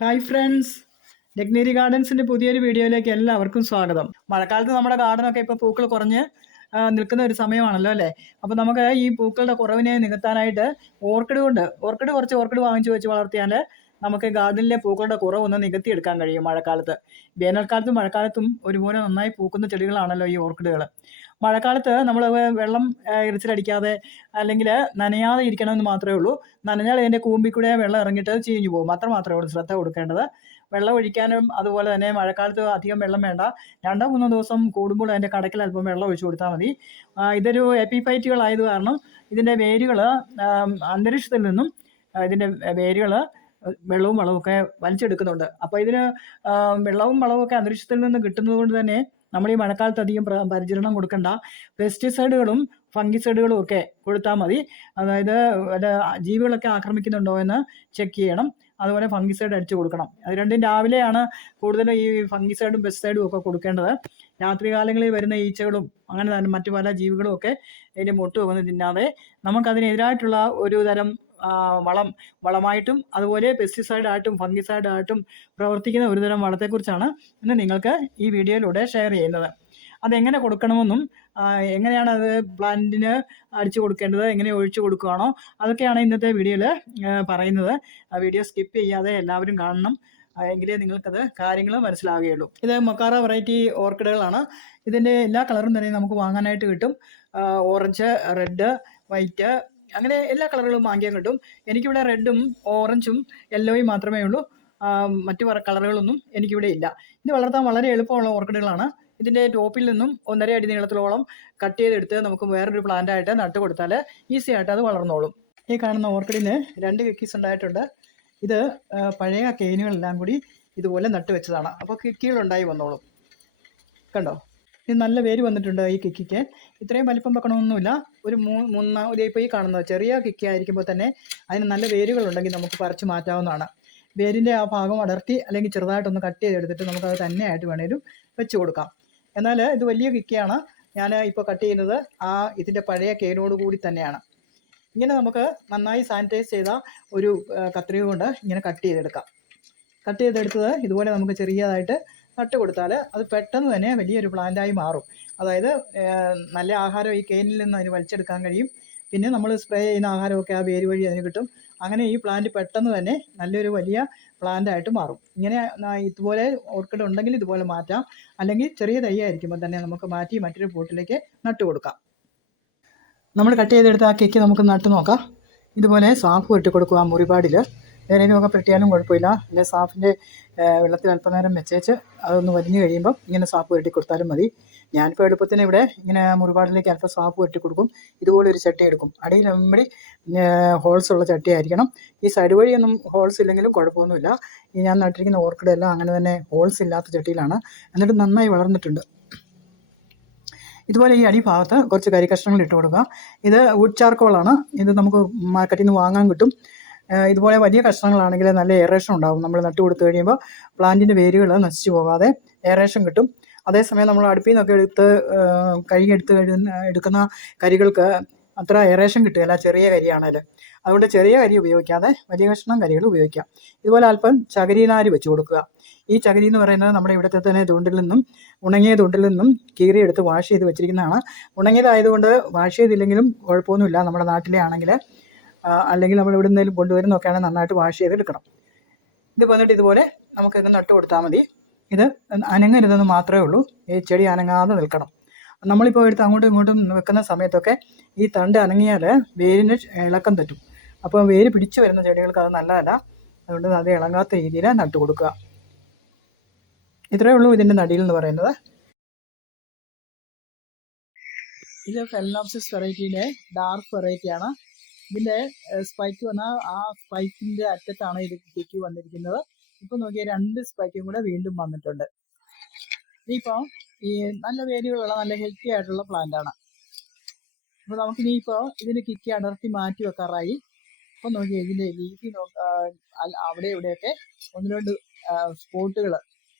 Hi friends ലഗ്നേരി ഗാർഡൻസിന്റെ പുതിയൊരു വീഡിയോയിലേക്ക് എല്ലാവർക്കും സ്വാഗതം. മഴക്കാലത്ത് നമ്മുടെ ഗാർഡനൊക്കെ ഇപ്പോൾ പൂക്കൾ കുറഞ്ഞ് നിൽക്കുന്ന ഒരു സമയമാണല്ലോ അല്ലേ? അപ്പോൾ നമുക്ക് ഈ പൂക്കളുടെ കുറവിനെ നികത്താനായിട്ട് ഓർക്കിഡ് കൊണ്ട് ഓർക്കിഡ് കുറച്ച് ഓർക്കിഡ് വാങ്ങിച്ചു വെച്ച് വളർത്തിയാൽ നമുക്ക് ഗാർഡനിലെ പൂക്കളുടെ കുറവൊന്ന് നികത്തിയെടുക്കാൻ കഴിയും മഴക്കാലത്ത്. വേനൽക്കാലത്തും മഴക്കാലത്തും ഒരുപോലെ നന്നായി പൂക്കുന്ന ചെടികളാണല്ലോ ഈ ഓർക്കിഡുകൾ മഴക്കാലത്ത് നമ്മൾ വെള്ളം ഇറച്ചിലടിക്കാതെ അല്ലെങ്കിൽ നനയാതെ ഇരിക്കണമെന്ന് മാത്രമേ ഉള്ളൂ. നനഞ്ഞാൽ അതിന്റെ കൂമ്പിൽ കൂടെ വെള്ളം ഇറങ്ങിയിട്ട് ചീഞ്ഞു പോകും. അത്ര മാത്രമേ ഉള്ളൂ ശ്രദ്ധ കൊടുക്കേണ്ടത്. വെള്ളം ഒഴിക്കാനും അതുപോലെ തന്നെ മഴക്കാലത്ത് അധികം വെള്ളം വേണ്ട. രണ്ടോ മൂന്നോ ദിവസം കൂടുമ്പോൾ അതിന്റെ കടക്കിൽ അല്പം വെള്ളം ഒഴിച്ചു കൊടുത്താൽ മതി. ഇതൊരു എപ്പിഫൈറ്റുകളായത് കാരണം ഇതിന്റെ വേരുകൾ അന്തരീക്ഷത്തിൽ നിന്നും ഇതിന്റെ വേരുകൾ വെള്ളവും വളവും ഒക്കെ വലിച്ചെടുക്കുന്നുണ്ട്. അപ്പോൾ ഇതിന് വെള്ളവും വളവും ഒക്കെ അന്തരീക്ഷത്തിൽ നിന്ന് കിട്ടുന്നത് കൊണ്ട് തന്നെ നമ്മൾ ഈ മഴക്കാലത്ത് അധികം പ്ര- പരിചരണം കൊടുക്കണ്ട. പെസ്റ്റിസൈഡുകളും ഫംഗിസൈഡുകളും ഒക്കെ കൊടുത്താൽ മതി. അതായത് ജീവികളൊക്കെ ആക്രമിക്കുന്നുണ്ടോ എന്ന് ചെക്ക് ചെയ്യണം. അതുപോലെ ഫംഗിസൈഡ് അടിച്ചു കൊടുക്കണം. അത് രണ്ടും രാവിലെയാണ് കൂടുതലും ഈ ഫംഗിസൈഡും പെസ്റ്റിസൈഡും ഒക്കെ കൊടുക്കേണ്ടത്. രാത്രികാലങ്ങളിൽ വരുന്ന ഈച്ചകളും അങ്ങനെ മറ്റു പല ജീവികളും ഒക്കെ ഇതിന്റെ മുട്ട് വന്ന് തിന്നാതെ. നമുക്കതിനെതിരായിട്ടുള്ള ഒരു തരം വളം വളമായിട്ടും അതുപോലെ പെസ്റ്റിസൈഡ് ആയിട്ടും ഫംഗിസൈഡ് ആയിട്ടും പ്രവർത്തിക്കുന്ന ഒരുതരം വളത്തെക്കുറിച്ചാണ് ഇന്ന് നിങ്ങൾക്ക് ഈ വീഡിയോയിലൂടെ ഷെയർ ചെയ്യുന്നത്. അതെങ്ങനെ കൊടുക്കണമെന്നും എങ്ങനെയാണ് അത് പ്ലാന്റിന് അടിച്ചു കൊടുക്കേണ്ടത് എങ്ങനെ ഒഴിച്ചു കൊടുക്കുകയാണോ അതൊക്കെയാണ് ഇന്നത്തെ വീഡിയോയിൽ പറയുന്നത്. ആ വീഡിയോ സ്കിപ്പ് ചെയ്യാതെ എല്ലാവരും കാണണം. എങ്കിലേ നിങ്ങൾക്കത് കാര്യങ്ങൾ മനസ്സിലാവുകയുള്ളൂ. ഇത് മൊക്കാറ വെറൈറ്റി ഓർക്കിഡുകളാണ്. ഇതിന്റെ എല്ലാ കളറും തന്നെ നമുക്ക് വാങ്ങാനായിട്ട് കിട്ടും. ഓറഞ്ച് റെഡ് വൈറ്റ് അങ്ങനെ എല്ലാ കളറുകളും വാങ്ങിക്കാൻ കിട്ടും. എനിക്കിവിടെ റെഡും ഓറഞ്ചും യെല്ലോയും മാത്രമേ ഉള്ളൂ. മറ്റു കളറുകളൊന്നും എനിക്കിവിടെ ഇല്ല. ഇത് വളർത്താൻ വളരെ എളുപ്പമുള്ള ഓർക്കിഡുകളാണ്. ഇതിന്റെ ടോപ്പിൽ നിന്നും ഒന്നര അടി നീളത്തിലോളം കട്ട് ചെയ്തെടുത്ത് നമുക്ക് വേറൊരു പ്ലാന്റായിട്ട് നട്ട് കൊടുത്താൽ ഈസി ആയിട്ട് അത് വളർന്നോളും. ഈ കാണുന്ന ഓർക്കിഡിന് രണ്ട് കിക്കീസ് ഉണ്ടായിട്ടുണ്ട്. ഇത് പഴയ കെയിനുകളെല്ലാം കൂടി ഇതുപോലെ നട്ട് വെച്ചതാണ് അപ്പോൾ കിക്കികളുണ്ടായി വന്നോളും. കണ്ടോ? ഇത് നല്ല വേര് വന്നിട്ടുണ്ട് ഈ കിക്കിക്ക്. ഇത്രയും വലിപ്പം വെക്കണമൊന്നുമില്ല. ഒരു മൂന്ന ഒരു ഇപ്പോൾ ഈ കാണുന്നത് ചെറിയ കിക്കി ആയിരിക്കുമ്പോൾ തന്നെ അതിന് നല്ല വേരുകളുണ്ടെങ്കിൽ നമുക്ക് പറിച്ചു മാറ്റാവുന്നതാണ്. വേരിന്റെ ആ ഭാഗം അടർത്തി അല്ലെങ്കിൽ ചെറുതായിട്ടൊന്ന് കട്ട് ചെയ്തെടുത്തിട്ട് നമുക്ക് നമുക്കത് തന്നെയായിട്ട് വേണേലും വെച്ച് കൊടുക്കാം. എന്നാൽ ഇത് വലിയ കിക്കിയാണ് ഞാൻ ഇപ്പോൾ കട്ട് ചെയ്യുന്നത് ആ ഇതിന്റെ പഴയ കേനോട് കൂടി തന്നെയാണ്. ഇങ്ങനെ നമുക്ക് നന്നായി സാനിറ്റൈസ് ചെയ്ത ഒരു കത്രിക കൊണ്ട് ഇങ്ങനെ കട്ട് ചെയ്തെടുക്കാം. കട്ട് ചെയ്തെടുത്തത് ഇതുപോലെ നമുക്ക് ചെറിയതായിട്ട് നട്ട് കൊടുത്താൽ അത് പെട്ടെന്ന് തന്നെ വലിയൊരു പ്ലാന്റായി മാറും. അതായത് നല്ല ആഹാരം ഈ കേനിൽ നിന്ന് അതിന് വലിച്ചെടുക്കാൻ കഴിയും. പിന്നെ നമ്മൾ സ്പ്രേ ചെയ്യുന്ന ആഹാരമൊക്കെ ആ വേര് വഴി അതിന് കിട്ടും. അങ്ങനെ ഈ പ്ലാന്റ് പെട്ടെന്ന് തന്നെ നല്ലൊരു വലിയ പ്ലാന്റായിട്ട് മാറും. ഇങ്ങനെ ഇതുപോലെ ഓർക്കിഡ് ഉണ്ടെങ്കിൽ ഇതുപോലെ മാറ്റാം. അല്ലെങ്കിൽ ചെറിയ തൈ ആയിരിക്കുമ്പോൾ തന്നെ നമുക്ക് മാറ്റി മറ്റൊരു പോട്ടിലേക്ക് നട്ട് കൊടുക്കാം. നമ്മൾ കട്ട് ചെയ്തെടുത്ത ആ കേക്ക് നമുക്ക് നട്ട് നോക്കാം. ഇതുപോലെ സാഫ് ഇട്ട് കൊടുക്കുക മുറിപാടിൽ ഏതെങ്കിലുമൊക്കെ പെട്ടിയാലും കുഴപ്പമില്ല. അല്ലെ സാഫിന്റെ വെള്ളത്തിൽ അല്പനേരം വെച്ചേച്ച് അതൊന്ന് വലിഞ്ഞു കഴിയുമ്പം ഇങ്ങനെ സാപ്പ് വെട്ടി കൊടുത്താലും മതി. ഞാനിപ്പോൾ എളുപ്പത്തിന് ഇവിടെ ഇങ്ങനെ മുറിപാടിലേക്ക് അല്പം സാപ്പ് വെട്ടി കൊടുക്കും. ഇതുപോലെ ഒരു ചട്ടി എടുക്കും. അടിയിൽ നമ്മുടെ ഹോൾസ് ഉള്ള ചട്ടി ആയിരിക്കണം. ഈ സൈഡ് വഴിയൊന്നും ഹോൾസ് ഇല്ലെങ്കിലും കുഴപ്പമൊന്നുമില്ല. ഈ ഞാൻ നട്ടിരിക്കുന്ന ഓർക്കിഡ് എല്ലാം അങ്ങനെ തന്നെ ഹോൾസ് ഇല്ലാത്ത ചട്ടിയിലാണ്. എന്നിട്ട് നന്നായി വളർന്നിട്ടുണ്ട്. ഇതുപോലെ ഈ അടിഭാഗത്ത് കുറച്ച് കരി കഷ്ണങ്ങൾ ഇട്ട് കൊടുക്കുക. ഇത് വുഡ് ചാർക്കോളാണ് ഇത് നമുക്ക് മാർക്കറ്റിൽ നിന്ന് വാങ്ങാൻ കിട്ടും. ഇതുപോലെ വലിയ കഷ്ണങ്ങളാണെങ്കിൽ നല്ല എയറേഷൻ ഉണ്ടാകും നമ്മൾ നട്ട് കൊടുത്തു കഴിയുമ്പോൾ പ്ലാന്റിന്റെ വേരുകൾ നശിച്ചു പോകാതെ എയറേഷൻ കിട്ടും. അതേസമയം നമ്മൾ അടുപ്പിൽ നിന്നൊക്കെ എടുത്ത് കഴുകിയെടുത്ത് കഴിയുന്ന എടുക്കുന്ന കരികൾക്ക് അത്ര എയറേഷൻ കിട്ടുകയില്ല. ചെറിയ കരിയാണേൽ. അതുകൊണ്ട് ചെറിയ കരി ഉപയോഗിക്കാതെ വലിയ കഷ്ണം കരികൾ ഉപയോഗിക്കാം. ഇതുപോലെ അല്പം ചകിരിനാര് വെച്ച് കൊടുക്കുക. ഈ ചകിരി എന്ന് പറയുന്നത് നമ്മുടെ ഇവിടുത്തെ തന്നെ തൊണ്ടിൽ നിന്നും ഉണങ്ങിയ തൊണ്ടിൽ നിന്നും കീറിയെടുത്ത് വാഷ് ചെയ്ത് വെച്ചിരിക്കുന്നതാണ്. ഉണങ്ങിയതായതുകൊണ്ട് വാഷ് ചെയ്തില്ലെങ്കിലും കുഴപ്പമൊന്നുമില്ല. നമ്മുടെ നാട്ടിലെ ആണെങ്കിൽ അല്ലെങ്കിൽ നമ്മൾ ഇവിടെ നിന്നെങ്കിലും കൊണ്ടുവരുന്നൊക്കെയാണെങ്കിൽ നന്നായിട്ട് വാഷ് ചെയ്തെടുക്കണം. ഇത് വന്നിട്ട് ഇതുപോലെ നമുക്ക് ഇങ്ങനെ നട്ട് കൊടുത്താൽ മതി. ഇത് അനങ്ങരുതെന്ന് മാത്രമേ ഉള്ളൂ. ഈ ചെടി അനങ്ങാതെ നിൽക്കണം. നമ്മളിപ്പോൾ എടുത്ത് അങ്ങോട്ടും ഇങ്ങോട്ടും വെക്കുന്ന സമയത്തൊക്കെ ഈ തണ്ട് അനങ്ങിയാൽ വേരിന് ഇളക്കം തെറ്റും. അപ്പോൾ വേര് പിടിച്ചു വരുന്ന ചെടികൾക്ക് അത് നല്ലതല്ല. അതുകൊണ്ട് അത് ഇളകാത്ത രീതിയിൽ നട്ട് കൊടുക്കുക. ഇത്രയേ ഉള്ളൂ ഇതിന്റെ നടിയിൽ എന്ന് പറയുന്നത്. ഇത് ഫെലനോപ്സിസ് വെറൈറ്റിയിലെ ഡാർക്ക് വെറൈറ്റിയാണ്. ഇതിന്റെ സ്പൈക്ക് വന്നാൽ ആ സ്പൈക്കിന്റെ അറ്റത്താണ് ഇത് കുട്ടിക്ക് വന്നിരിക്കുന്നത്. ഇപ്പൊ നോക്കിയാൽ രണ്ട് സ്പൈക്കും കൂടെ വീണ്ടും വന്നിട്ടുണ്ട്. ഇനിയിപ്പോ ഈ നല്ല വേരുകളുള്ള നല്ല ഹെൽത്തി ആയിട്ടുള്ള പ്ലാന്റ് ആണ്. അപ്പൊ നമുക്ക് ഇനിയിപ്പോ ഇതിന് കിക്കി അടർത്തി മാറ്റി വെക്കാറായി. അപ്പൊ നോക്കി ഇതിന്റെ ലീഫി അവിടെ ഇവിടെയൊക്കെ ഒന്ന് രണ്ട് സ്പോട്ടുകൾ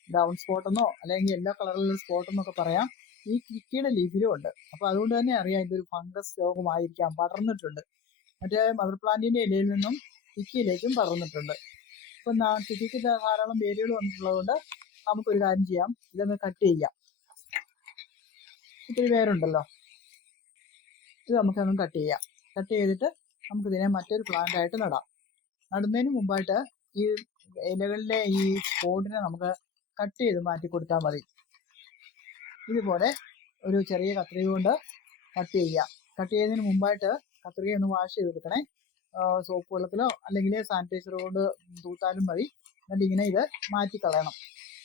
ഡൗൺ സ്പോട്ടെന്നോ അല്ലെങ്കിൽ എല്ലാ കളറിലുള്ള സ്പോട്ട് എന്നൊക്കെ പറയാം. ഈ കിക്കിയുടെ ലീഫിലും ഉണ്ട്. അപ്പൊ അതുകൊണ്ട് തന്നെ അറിയാം ഇതൊരു ഫംഗസ് രോഗമായിരിക്കാം പടർന്നിട്ടുണ്ട്. മറ്റേ മദർ പ്ലാന്റിന്റെ ഇലയിൽ നിന്നും കിക്കിയിലേക്കും പടർന്നിട്ടുണ്ട് ഇപ്പം തിരിക്ക് ധാരാളം വേരുകൾ വന്നിട്ടുള്ളതുകൊണ്ട് നമുക്കൊരു കാര്യം ചെയ്യാം. ഇതൊന്ന് കട്ട് ചെയ്യാം. ഇത്തിരി വേരുണ്ടല്ലോ. ഇത് നമുക്കൊന്ന് കട്ട് ചെയ്യാം. കട്ട് ചെയ്തിട്ട് നമുക്കിതിനെ മറ്റൊരു പ്ലാന്റ് ആയിട്ട് നടാം. നടുന്നതിന് മുമ്പായിട്ട് ഈ ഇലകളിലെ ഈ പോട്ടിനെ നമുക്ക് കട്ട് ചെയ്ത് മാറ്റി കൊടുത്താൽ മതി. ഇതുപോലെ ഒരു ചെറിയ കത്രിക കൊണ്ട് കട്ട് ചെയ്യാം. കട്ട് ചെയ്യുന്നതിന് മുമ്പായിട്ട് കത്രിക ഒന്ന് വാഷ് ചെയ്തെടുക്കണേ. സോപ്പ് വെള്ളത്തിലോ അല്ലെങ്കിൽ സാനിറ്റൈസർ കൊണ്ട് തൂത്താലും മതി. എന്നിട്ട് ഇങ്ങനെ ഇത് മാറ്റി കളയണം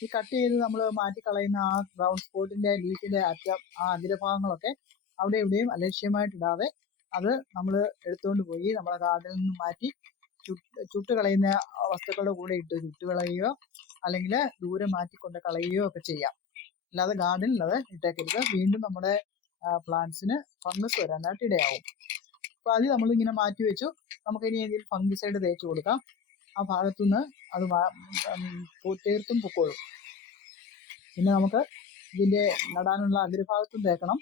ഈ കട്ട് ചെയ്ത് നമ്മൾ മാറ്റി കളയുന്ന ആ ബ്രൗൺ സ്പോട്ടിന്റെ ലീഫിന്റെ അറ്റം ആ അഗ്രഭാഗങ്ങളൊക്കെ അവിടെ ഇവിടെയും അലക്ഷ്യമായിട്ട് ഇടാതെ അത് നമ്മൾ എടുത്തുകൊണ്ട് പോയി നമ്മുടെ ഗാർഡനിൽ നിന്ന് മാറ്റി ചുട്ട് കളയുന്ന വസ്തുക്കളുടെ കൂടെ ഇട്ട് ചുട്ട് കളയുകയോ അല്ലെങ്കിൽ ദൂരെ മാറ്റിക്കൊണ്ട് കളയുകയോ ഒക്കെ ചെയ്യാം. അല്ലാതെ ഗാർഡനിൽ അത് ഇട്ടേക്കരുത്. വീണ്ടും നമ്മുടെ പ്ലാന്റ്സിന് ഫംഗസ് വരാനായിട്ട് ഇടയാവും. അത് നമ്മൾ ഇങ്ങനെ മാറ്റി വെച്ചു. നമുക്ക് ഇനി എന്തെങ്കിലും ഫംഗിസൈഡ് തേച്ച് കൊടുക്കാം. ആ ഭാഗത്തുനിന്ന് അത് തീർത്തും പൊക്കോളും. പിന്നെ നമുക്ക് ഇതിന്റെ നടാനുള്ള അഗ്രഭാഗത്തും തേക്കണം.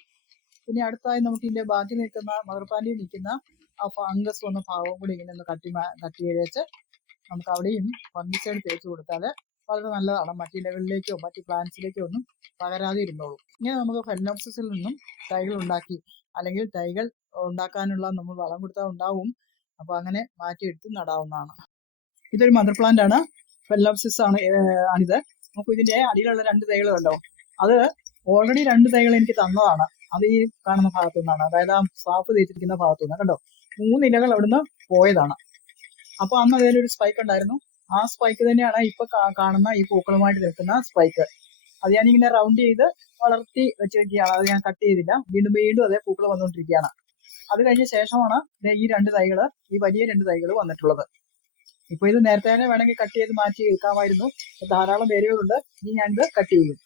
പിന്നെ അടുത്തായി നമുക്ക് ഇതിന്റെ ബാക്കി നിൽക്കുന്ന മകർപ്പാലി നിൽക്കുന്ന ആ ഫംഗസ് വന്ന ഭാഗവും കൂടി ഇങ്ങനെ ഒന്ന് കട്ടി കട്ടി വെച്ച് നമുക്ക് അവിടെയും ഫംഗിസൈഡ് തേച്ച് കൊടുത്താൽ വളരെ നല്ലതാണ്. മറ്റു ഇലകളിലേക്കോ മറ്റു പ്ലാന്റ്സിലേക്കോ ഒന്നും പകരാതെ ഇരുന്നോളൂ. ഇങ്ങനെ നമുക്ക് ഫെലിനോപ്സിസിൽ നിന്നും തൈകൾ ഉണ്ടാക്കി അല്ലെങ്കിൽ തൈകൾ ഉണ്ടാക്കാനുള്ള നമ്മൾ വളം കൊടുത്താൽ ഉണ്ടാവും. അപ്പോൾ അങ്ങനെ മാറ്റിയെടുത്ത് നടാവുന്നതാണ്. ഇതൊരു മദർ പ്ലാന്റ് ആണ്. ഫെല്ലോപ്സിസ് ആണ് ആണിത്. നമുക്ക് ഇതിന്റെ അടിയിലുള്ള രണ്ട് തൈകളുണ്ടോ അത് ഓൾറെഡി രണ്ട് തൈകൾ എനിക്ക് തന്നതാണ്. അത് ഈ കാണുന്ന ഭാഗത്തു നിന്നാണ്. അതായത് ആ സാപ്പ് തേച്ചിരിക്കുന്ന ഭാഗത്തു നിന്ന് കണ്ടോ? മൂന്ന് ഇലകൾ അവിടുന്ന് പോയതാണ്. അപ്പൊ അന്ന് അതിലൊരു സ്പൈക്ക് ഉണ്ടായിരുന്നു. ആ സ്പൈക്ക് തന്നെയാണ് ഇപ്പൊ കാണുന്ന ഈ പൂക്കളുമായിട്ട് നിൽക്കുന്ന സ്പൈക്ക് അത് ഞാനിങ്ങനെ റൗണ്ട് ചെയ്ത് വളർത്തി വെച്ചിരിക്കുകയാണ്. അത് ഞാൻ കട്ട് ചെയ്തില്ല. വീണ്ടും വീണ്ടും അതേ പൂക്കൾ വന്നുകൊണ്ടിരിക്കുകയാണ്. അത് കഴിഞ്ഞ ശേഷമാണ് ഈ രണ്ട് തൈകൾ ഈ വലിയ രണ്ട് തൈകൾ വന്നിട്ടുള്ളത്. ഇപ്പൊ ഇത് നേരത്തെ തന്നെ വേണമെങ്കിൽ കട്ട് ചെയ്ത് മാറ്റി എടുക്കാമായിരുന്നു. ധാരാളം വേരുകളുണ്ട്. ഇനി ഞാനിത് കട്ട് ചെയ്യും.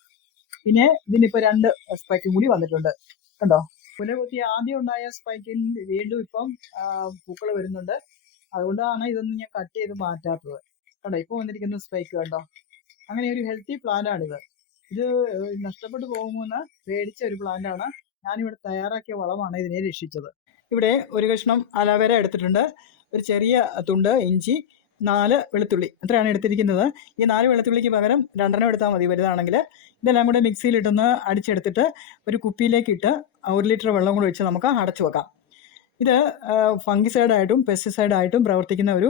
പിന്നെ ഇതിനിപ്പോ രണ്ട് സ്പൈക്കും കൂടി വന്നിട്ടുണ്ട്. കണ്ടോ? കുലകുത്തി ആദ്യം ഉണ്ടായ സ്പൈക്കിൽ വീണ്ടും ഇപ്പം പൂക്കൾ വരുന്നുണ്ട്. അതുകൊണ്ടാണ് ഇതൊന്നും ഞാൻ കട്ട് ചെയ്ത് മാറ്റാത്തത്. കണ്ടോ? ഇപ്പൊ വന്നിരിക്കുന്ന സ്പൈക്ക് കണ്ടോ? അങ്ങനെ ഒരു ഹെൽത്തി പ്ലാന്റ് ആണിത്. ഇത് നഷ്ടപ്പെട്ടു പോകുമെന്ന് പേടിച്ച ഒരു പ്ലാന്റ് ആണ്. ഞാനിവിടെ തയ്യാറാക്കിയ വളമാണ് ഇതിനെ രക്ഷിച്ചത്. ഇവിടെ ഒരു കഷ്ണം അലവേര എടുത്തിട്ടുണ്ട്. ഒരു ചെറിയ തുണ്ട് ഇഞ്ചി നാല് വെളുത്തുള്ളി. അത്രയാണ് എടുത്തിരിക്കുന്നത്. ഈ നാല് വെളുത്തുള്ളിക്ക് പകരം രണ്ടെണ്ണം എടുത്താൽ മതി വലുതാണെങ്കിൽ. ഇതെല്ലാം കൂടെ മിക്സിയിലിട്ടൊന്ന് അടിച്ചെടുത്തിട്ട് ഒരു കുപ്പിയിലേക്ക് ഇട്ട് ഒരു ലിറ്റർ വെള്ളം കൂടെ വെച്ച് നമുക്ക് അടച്ചു വെക്കാം. ഇത് ഫംഗിസൈഡായിട്ടും പെസ്റ്റിസൈഡായിട്ടും പ്രവർത്തിക്കുന്ന ഒരു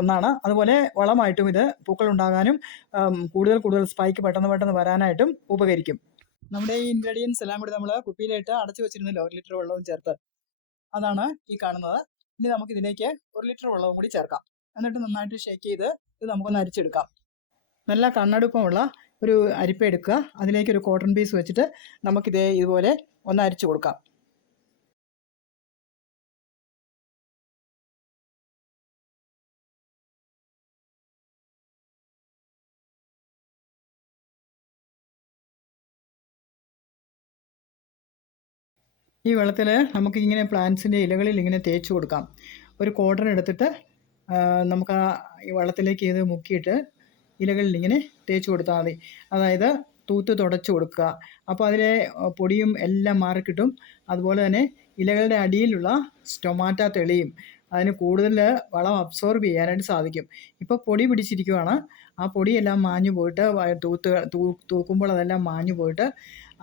ഒന്നാണ്. അതുപോലെ വളമായിട്ടും ഇത് പൂക്കൾ ഉണ്ടാകാനും കൂടുതൽ കൂടുതൽ സ്പൈക്ക് പെട്ടെന്ന് പെട്ടെന്ന് വരാനായിട്ടും ഉപകരിക്കും. നമ്മുടെ ഈ ഇൻഗ്രീഡിയൻസ് എല്ലാം കൂടി നമ്മൾ കുപ്പിയിലിട്ട് അടച്ചു വെച്ചിരുന്നല്ലോ ഒരു ലിറ്റർ വെള്ളവും ചേർത്ത്. അതാണ് ഈ കാണുന്നത്. ഇനി നമുക്ക് ഇതിലേക്ക് ഒരു ലിറ്റർ വെള്ളവും കൂടി ചേർക്കാം. എന്നിട്ട് നന്നായിട്ട് ഷേക്ക് ചെയ്ത് ഇത് നമുക്കൊന്ന് അരിച്ചെടുക്കാം. നല്ല കണ്ണടുപ്പമുള്ള ഒരു അരിപ്പ എടുക്കുക. അതിലേക്ക് ഒരു കോട്ടൺ പീസ് വെച്ചിട്ട് നമുക്കിതേ ഇതുപോലെ ഒന്ന് അരിച്ചു കൊടുക്കാം. ഈ വെള്ളത്തിൽ നമുക്ക് ഇങ്ങനെ പ്ലാന്റ്സിന്റെ ഇലകളിൽ ഇങ്ങനെ തേച്ച് കൊടുക്കാം. ഒരു കോട്ടൺ എടുത്തിട്ട് നമുക്ക് ആ ഈ വെള്ളത്തിലേക്ക് ഇത് മുക്കിയിട്ട് ഇലകളിൽ ഇങ്ങനെ തേച്ച് കൊടുത്താൽ മതി. അതായത് തൂത്ത് തുടച്ച് കൊടുക്കുക. അപ്പോൾ അതിലെ പൊടിയും എല്ലാം മാറിക്കിട്ടും. അതുപോലെ തന്നെ ഇലകളുടെ അടിയിലുള്ള സ്റ്റൊമാറ്റ തെളിയും. അതിന് കൂടുതൽ വളം അബ്സോർബ് ചെയ്യാനായിട്ട് സാധിക്കും. ഇപ്പോൾ പൊടി പിടിച്ചിരിക്കുവാണ്. ആ പൊടിയെല്ലാം മാഞ്ഞു പോയിട്ട് തൂത്ത് തൂക്കുമ്പോൾ അതെല്ലാം മാഞ്ഞു പോയിട്ട്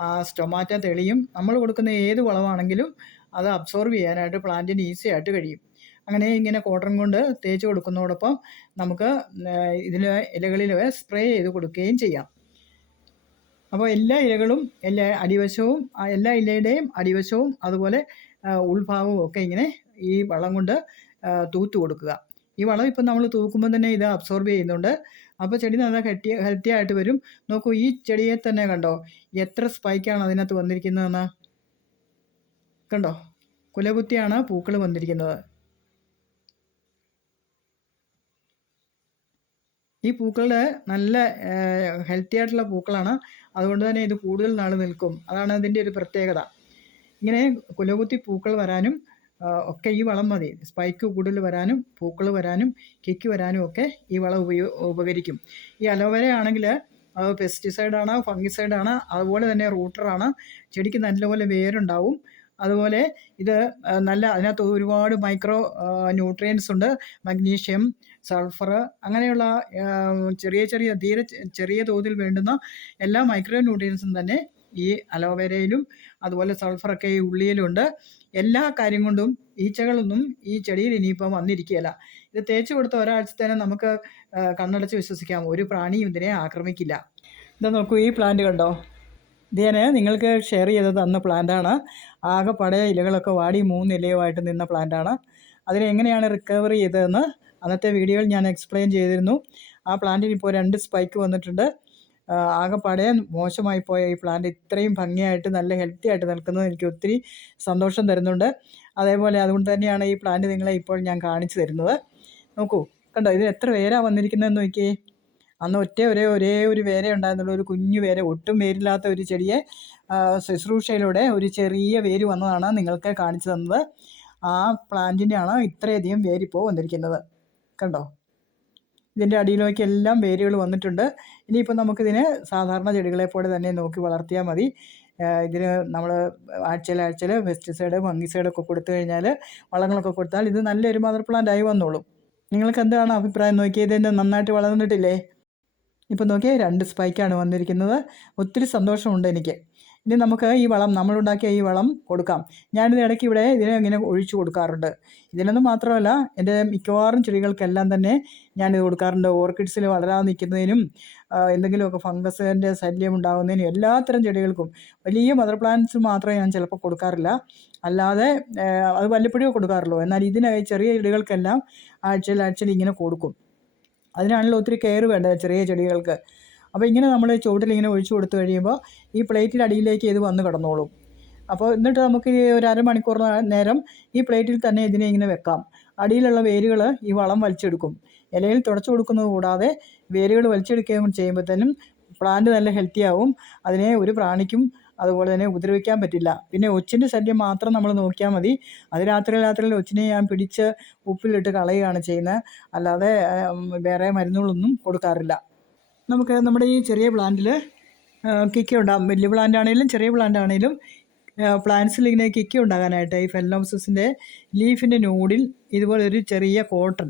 ആ സ്റ്റൊമാറ്റ തെളിയും. നമ്മൾ കൊടുക്കുന്ന ഏത് വളമാണെങ്കിലും അത് അബ്സോർബ് ചെയ്യാനായിട്ട് പ്ലാന്റിന് ഈസി ആയിട്ട് കഴിയും. അങ്ങനെ ഇങ്ങനെ കോട്ടൺ കൊണ്ട് തേച്ച് കൊടുക്കുന്നതോടൊപ്പം നമുക്ക് ഇതിൽ ഇലകളിൽ സ്പ്രേ ചെയ്ത് കൊടുക്കുകയും ചെയ്യാം. അപ്പോൾ എല്ലാ ഇലകളും എല്ലാ അടിവശവും എല്ലാ ഇലയുടെയും അടിവശവും അതുപോലെ ഉൾഭാഗവും ഒക്കെ ഇങ്ങനെ ഈ വളം കൊണ്ട് തൂത്ത് കൊടുക്കുക. ഈ വളം ഇപ്പം നമ്മൾ തൂക്കുമ്പോൾ തന്നെ ഇത് അബ്സോർബ് ചെയ്യുന്നുണ്ട്. അപ്പോൾ ചെടി നല്ല ഹെൽത്തി ഹെൽത്തി ആയിട്ട് വരും. നോക്കൂ ഈ ചെടിയെ തന്നെ കണ്ടോ? എത്ര സ്പൈക്കാണ് അതിനകത്ത് വന്നിരിക്കുന്നതെന്ന് കണ്ടോ? കുലകുത്തിയാണ് പൂക്കൾ വന്നിരിക്കുന്നത്. ഈ പൂക്കളുടെ നല്ല ഹെൽത്തി ആയിട്ടുള്ള പൂക്കളാണ്. അതുകൊണ്ട് തന്നെ ഇത് കൂടുതൽ നാൾ നിൽക്കും. അതാണ് അതിന്റെ ഒരു പ്രത്യേകത. ഇങ്ങനെ കുലകുത്തി പൂക്കൾ വരാനും ഒക്കെ ഈ വളം മതി. സ്പൈക്ക് കൂടുതൽ വരാനും പൂക്കൾ വരാനും കിക്ക് വരാനും ഒക്കെ ഈ വളം ഉപയോ ഉപകരിക്കും. ഈ അലോവേര ആണെങ്കിൽ അത് പെസ്റ്റിസൈഡാണ് ഫംഗിസൈഡാണ് അതുപോലെ തന്നെ റൂട്ടറാണ് ചെടിക്ക് നല്ലപോലെ വേരുണ്ടാവും. അതുപോലെ ഇത് നല്ല അതിനകത്ത് ഒരുപാട് മൈക്രോ ന്യൂട്രിയൻസ് ഉണ്ട്. മഗ്നീഷ്യം സൾഫർ അങ്ങനെയുള്ള ചെറിയ ചെറിയ തീരെ ചെറിയ തോതിൽ വേണ്ടുന്ന എല്ലാ മൈക്രോ ന്യൂട്രിയൻസും തന്നെ ഈ അലോവേരയിലും അതുപോലെ സൾഫറൊക്കെ ഈ ഉള്ളിയിലുണ്ട്. എല്ലാ കാര്യം കൊണ്ടും ഈച്ചകളൊന്നും ഈ ചെടിയിൽ ഇനിയിപ്പം വന്നിരിക്കുകയില്ല. ഇത് തേച്ച് കൊടുത്ത ഒരാഴ്ച തന്നെ നമുക്ക് കണ്ണടച്ച് വിശ്വസിക്കാം. ഒരു പ്രാണിയും ഇതിനെ ആക്രമിക്കില്ല. ഇത് നോക്കൂ ഈ പ്ലാന്റ് കണ്ടോ? ഇത് ഞാൻ നിങ്ങൾക്ക് ഷെയർ ചെയ്ത് തന്ന പ്ലാന്റാണ് ആകെ പഴയ ഇലകളൊക്കെ വാടി മൂന്ന് ഇലയുമായിട്ട് നിന്ന പ്ലാന്റാണ് അതിനെങ്ങനെയാണ് റിക്കവർ ചെയ്തതെന്ന് അന്നത്തെ വീഡിയോയിൽ ഞാൻ എക്സ്പ്ലെയിൻ ചെയ്തിരുന്നു. ആ പ്ലാന്റിന് ഇപ്പോൾ രണ്ട് സ്പൈക്ക് വന്നിട്ടുണ്ട്. ആകെപ്പാടെ മോശമായി പോയ ഈ പ്ലാന്റ് ഇത്രയും ഭംഗിയായിട്ട് നല്ല ഹെൽത്തി ആയിട്ട് നിൽക്കുന്നത് എനിക്ക് ഒത്തിരി സന്തോഷം തരുന്നുണ്ട്. അതേപോലെ അതുകൊണ്ട് തന്നെയാണ് ഈ പ്ലാന്റ് നിങ്ങളെ ഇപ്പോൾ ഞാൻ കാണിച്ചു തരുന്നത്. നോക്കൂ കണ്ടോ ഇതിന് എത്ര വേരാ വന്നിരിക്കുന്നതെന്ന് നോക്കിയേ. അന്ന് ഒറ്റ ഒരേ ഒരേ ഒരു വേര ഉണ്ടായിരുന്നുള്ള. ഒരു കുഞ്ഞു വേര ഒട്ടും വേരില്ലാത്ത ഒരു ചെടിയെ ശുശ്രൂഷയിലൂടെ ഒരു ചെറിയ വേര് വന്നതാണ് നിങ്ങൾക്ക് കാണിച്ചു തന്നത്. ആ പ്ലാന്റിന്റെയാണ് ഇത്രയധികം വേരിപ്പോൾ വന്നിരിക്കുന്നത്. കണ്ടോ? ഇതിന്റെ അടിയിലേക്ക് എല്ലാം വേരുകൾ വന്നിട്ടുണ്ട്. ഇനിയിപ്പോൾ നമുക്കിതിനെ സാധാരണ ചെടികളെ പോലെ തന്നെ നോക്കി വളർത്തിയാൽ മതി. ഇതിന് നമ്മൾ ആഴ്ചയിൽ ആഴ്ചയിൽ പെസ്റ്റിസൈഡ് ഫംഗിസൈഡ് ഒക്കെ കൊടുത്തു കഴിഞ്ഞാൽ വളങ്ങളൊക്കെ കൊടുത്താൽ ഇത് നല്ലൊരു മദർ പ്ലാന്റ് ആയി വന്നോളും. നിങ്ങൾക്ക് എന്താണ് അഭിപ്രായം? നോക്കിയത് ഇതിന്റെ നന്നായിട്ട് വളർന്നിട്ടില്ലേ? ഇപ്പം നോക്കിയാൽ രണ്ട് സ്പൈക്കാണ് വന്നിരിക്കുന്നത്. ഒത്തിരി സന്തോഷമുണ്ട് എനിക്ക്. ഇനി നമുക്ക് ഈ വളം നമ്മളുണ്ടാക്കിയ ഈ വളം കൊടുക്കാം. ഞാനിത് ഇടയ്ക്ക് ഇവിടെ ഇതിനെ ഇങ്ങനെ ഒഴിച്ചു കൊടുക്കാറുണ്ട്. ഇതിനൊന്നും മാത്രമല്ല എന്റെ മിക്കവാറും ചെടികൾക്കെല്ലാം തന്നെ ഞാനിത് കൊടുക്കാറുണ്ട്. ഓർക്കിഡ്സിൽ വളരാതെ നിൽക്കുന്നതിനും എന്തെങ്കിലുമൊക്കെ ഫംഗസിന്റെ ശല്യം ഉണ്ടാകുന്നതിനും എല്ലാത്തരം ചെടികൾക്കും വലിയ മദർ പ്ലാന്റ്സ് മാത്രമേ ഞാൻ ചിലപ്പോൾ കൊടുക്കാറില്ല. അല്ലാതെ അത് വല്ലപ്പോഴും കൊടുക്കാറുള്ളൂ. എന്നാൽ ഇതിനായി ചെറിയ ചെടികൾക്കെല്ലാം ആഴ്ചയിൽ ആഴ്ചയിൽ ഇങ്ങനെ കൊടുക്കും. അതിനാണല്ലോ ഒത്തിരി കെയർ വേണ്ടത് ചെറിയ ചെടികൾക്ക്. അപ്പോൾ ഇങ്ങനെ നമ്മൾ ചുവട്ടിൽ ഇങ്ങനെ ഒഴിച്ചു കൊടുത്തു കഴിയുമ്പോൾ ഈ പ്ലേറ്റിന്റെ അടിയിലേക്ക് ഇത് വന്ന് കിടന്നോളും. അപ്പോൾ എന്നിട്ട് നമുക്ക് ഒരു അരമണിക്കൂർ നേരം ഈ പ്ലേറ്റിൽ തന്നെ ഇതിനെ ഇങ്ങനെ വെക്കാം. അടിയിലുള്ള വേരുകൾ ഈ വളം വലിച്ചെടുക്കും. ഇലയിൽ തുടച്ചു കൊടുക്കുന്നത് കൂടാതെ വേരുകൾ വലിച്ചെടുക്കുകയും ചെയ്യുമ്പോഴത്തേനും പ്ലാന്റ് നല്ല ഹെൽത്തി ആവും. അതിനെ ഒരു പ്രാണിക്കും അതുപോലെ തന്നെ ഉപദ്രവിക്കാൻ പറ്റില്ല. പിന്നെ ഒച്ചിന്റെ ശല്യം മാത്രം നമ്മൾ നോക്കിയാൽ മതി. അത് രാത്രി രാത്രിയിൽ ഒച്ചിനെ ഞാൻ പിടിച്ച് ഉപ്പിലിട്ട് കളയുകയാണ് ചെയ്യുന്നത്. അല്ലാതെ വേറെ മരുന്നുകളൊന്നും കൊടുക്കാറില്ല. നമുക്ക് നമ്മുടെ ഈ ചെറിയ പ്ലാന്റിൽ കിക്ക ഉണ്ടാകും വലിയ പ്ലാന്റ് ആണെങ്കിലും ചെറിയ പ്ലാന്റ് ആണെങ്കിലും പ്ലാന്റ്സിൽ ഇങ്ങനെ കിക്ക ഉണ്ടാകാനായിട്ട് ഈ ഫെലോസിന്റെ ലീഫിന്റെ നോഡിൽ ഇതുപോലെ ഒരു ചെറിയ കോട്ടൺ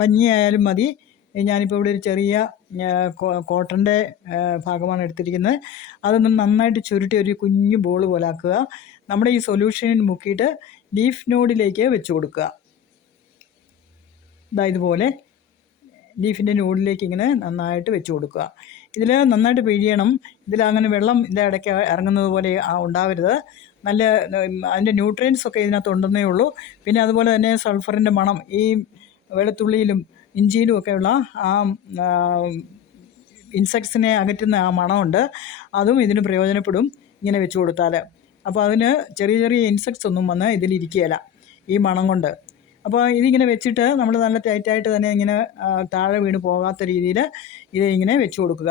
പഞ്ഞിയായാലും മതി. ഞാനിപ്പോൾ ഇവിടെ ഒരു ചെറിയ കോട്ടന്റെ ഭാഗമാണ് എടുത്തിരിക്കുന്നത്. അതൊന്ന് നന്നായിട്ട് ചുരുട്ടി ഒരു കുഞ്ഞു ബോൾ പോലെ ആക്കുക. നമ്മുടെ ഈ സൊല്യൂഷനിൽ മുക്കിയിട്ട് ലീഫ് നോഡിലേക്ക് വെച്ച് കൊടുക്കുക. ഇതാ ഇതുപോലെ ലീഫിന്റെ നൂടിലേക്ക് ഇങ്ങനെ നന്നായിട്ട് വെച്ച് കൊടുക്കുക. ഇതിൽ നന്നായിട്ട് പിഴിയണം. ഇതിൽ അങ്ങനെ വെള്ളം ഇതിന്റെ ഇടയ്ക്ക് ഇറങ്ങുന്നത് പോലെ ഉണ്ടാവരുത്. നല്ല അതിന്റെ ന്യൂട്രിയൻസ് ഒക്കെ ഇതിനകത്ത് ഉണ്ടെന്നേ ഉള്ളൂ. പിന്നെ അതുപോലെ തന്നെ സൾഫറിന്റെ മണം ഈ വെളുത്തുള്ളിയിലും ഇഞ്ചിയിലും ഒക്കെയുള്ള ആ ഇൻസെക്ട്സിനെ അകറ്റുന്ന ആ മണമുണ്ട്. അതും ഇതിന് പ്രയോജനപ്പെടും ഇങ്ങനെ വെച്ച് കൊടുത്താൽ അപ്പോൾ അതിന് ചെറിയ ചെറിയ ഇൻസെക്ട്സ് ഒന്നും വന്ന് ഇതിലിരിക്കുകയില്ല. ഈ മണം കൊണ്ട്. അപ്പോൾ ഇതിങ്ങനെ വെച്ചിട്ട് നമ്മൾ നല്ല ടൈറ്റായിട്ട് തന്നെ ഇങ്ങനെ താഴെ വീണ് പോകാത്ത രീതിയിൽ ഇത് ഇങ്ങനെ വെച്ച് കൊടുക്കുക.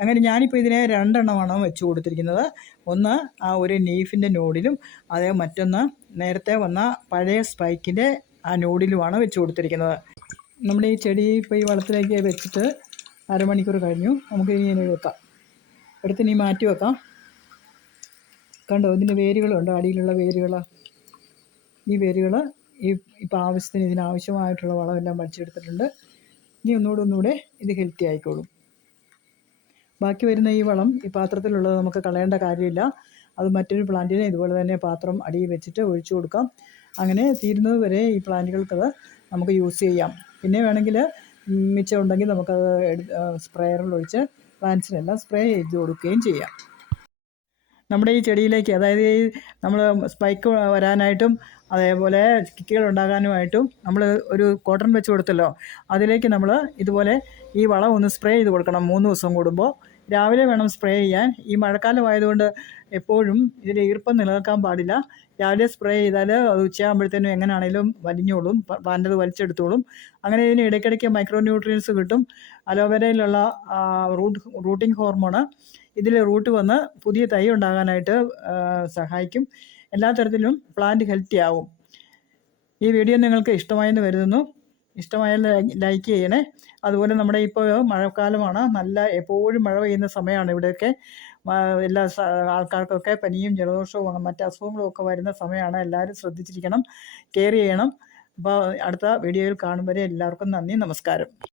അങ്ങനെ ഞാനിപ്പോൾ ഇതിനെ രണ്ടെണ്ണമാണ് വെച്ച് കൊടുത്തിരിക്കുന്നത്. ഒന്ന് ആ ഒരു നീഫിന്റെ നോഡിലും അതേ മറ്റൊന്ന് നേരത്തെ വന്ന പഴയ സ്പൈക്കിന്റെ ആ നോഡിലുമാണ് വെച്ച് കൊടുത്തിരിക്കുന്നത്. നമ്മുടെ ഈ ചെടി ഇപ്പോൾ ഈ വളത്തിലേക്ക് വെച്ചിട്ട് അരമണിക്കൂർ കഴിഞ്ഞു. നമുക്ക് ഇതിനെ വെക്കാം. എടുത്ത് ഇനി മാറ്റി വെക്കാം. കണ്ടോ ഇതിന്റെ വേരുകളുണ്ട്. അടിയിലുള്ള വേരുകൾ ഈ വേരുകൾ ഈ ഇപ്പോൾ ആവശ്യത്തിന് ഇതിനാവശ്യമായിട്ടുള്ള വളമെല്ലാം വലിച്ചെടുത്തിട്ടുണ്ട്. ഇനി ഒന്നുകൂടെ ഒന്നുകൂടെ ഇത് ഹെൽത്തി ആയിക്കോളും. ബാക്കി വരുന്ന ഈ വളം ഈ പാത്രത്തിലുള്ളത് നമുക്ക് കളയേണ്ട കാര്യമില്ല. അത് മറ്റൊരു പ്ലാന്റിനെ ഇതുപോലെ തന്നെ പാത്രം അടിയിൽ വെച്ചിട്ട് ഒഴിച്ചു കൊടുക്കാം. അങ്ങനെ തീരുന്നത് വരെ ഈ പ്ലാന്റുകൾക്കത് നമുക്ക് യൂസ് ചെയ്യാം. പിന്നെ വേണമെങ്കിൽ മിച്ചം ഉണ്ടെങ്കിൽ നമുക്കത് സ്പ്രേയറിൽ ഒഴിച്ച് പ്ലാന്റ്സിനെല്ലാം സ്പ്രേ ചെയ്ത് കൊടുക്കുകയും ചെയ്യാം. നമ്മുടെ ഈ ചെടിയിലേക്ക് അതായത് ഈ നമ്മൾ സ്പൈക്ക് വരാനായിട്ടും അതേപോലെ കിക്കുകൾ ഉണ്ടാകാനുമായിട്ടും നമ്മൾ ഒരു കോട്ടൺ വെച്ച് കൊടുത്തല്ലോ. അതിലേക്ക് നമ്മൾ ഇതുപോലെ ഈ വളം ഒന്ന് സ്പ്രേ ചെയ്ത് കൊടുക്കണം. മൂന്ന് ദിവസം കൂടുമ്പോൾ രാവിലെ വേണം സ്പ്രേ ചെയ്യാൻ. ഈ മഴക്കാലമായതുകൊണ്ട് എപ്പോഴും ഇതിൽ ഈർപ്പം നിലനിൽക്കാൻ പാടില്ല. രാവിലെ സ്പ്രേ ചെയ്താൽ അത് ഉച്ചയാകുമ്പോഴത്തേനും എങ്ങനെയാണേലും വലിഞ്ഞോളും പാന്റത് വലിച്ചെടുത്തോളും. അങ്ങനെ ഇതിന് ഇടയ്ക്കിടയ്ക്ക് മൈക്രോ ന്യൂട്രിയൻസ് കിട്ടും. അലോവേരയിലുള്ള റൂട്ട് റൂട്ടിംഗ് ഹോർമോണ് ഇതിൽ റൂട്ട് വന്ന് പുതിയ തൈ ഉണ്ടാകാനായിട്ട് സഹായിക്കും. എല്ലാ തരത്തിലും പ്ലാന്റ് ഹെൽത്തി ആവും. ഈ വീഡിയോ നിങ്ങൾക്ക് ഇഷ്ടമായെന്ന് കരുതുന്നു. ഇഷ്ടമായാൽ ലൈക്ക് ചെയ്യണേ. അതുപോലെ നമ്മുടെ ഇപ്പോൾ മഴക്കാലമാണ്. നല്ല എപ്പോഴും മഴ പെയ്യുന്ന സമയമാണ് ഇവിടെയൊക്കെ. എല്ലാ ആൾക്കാർക്കൊക്കെ പനിയും ജലദോഷവും മറ്റ് അസുഖങ്ങളും ഒക്കെ വരുന്ന സമയമാണ്. എല്ലാവരും ശ്രദ്ധിച്ചിരിക്കണം കെയർ ചെയ്യണം. അപ്പോൾ അടുത്ത വീഡിയോയിൽ കാണും വരെ എല്ലാവർക്കും നന്ദി നമസ്കാരം.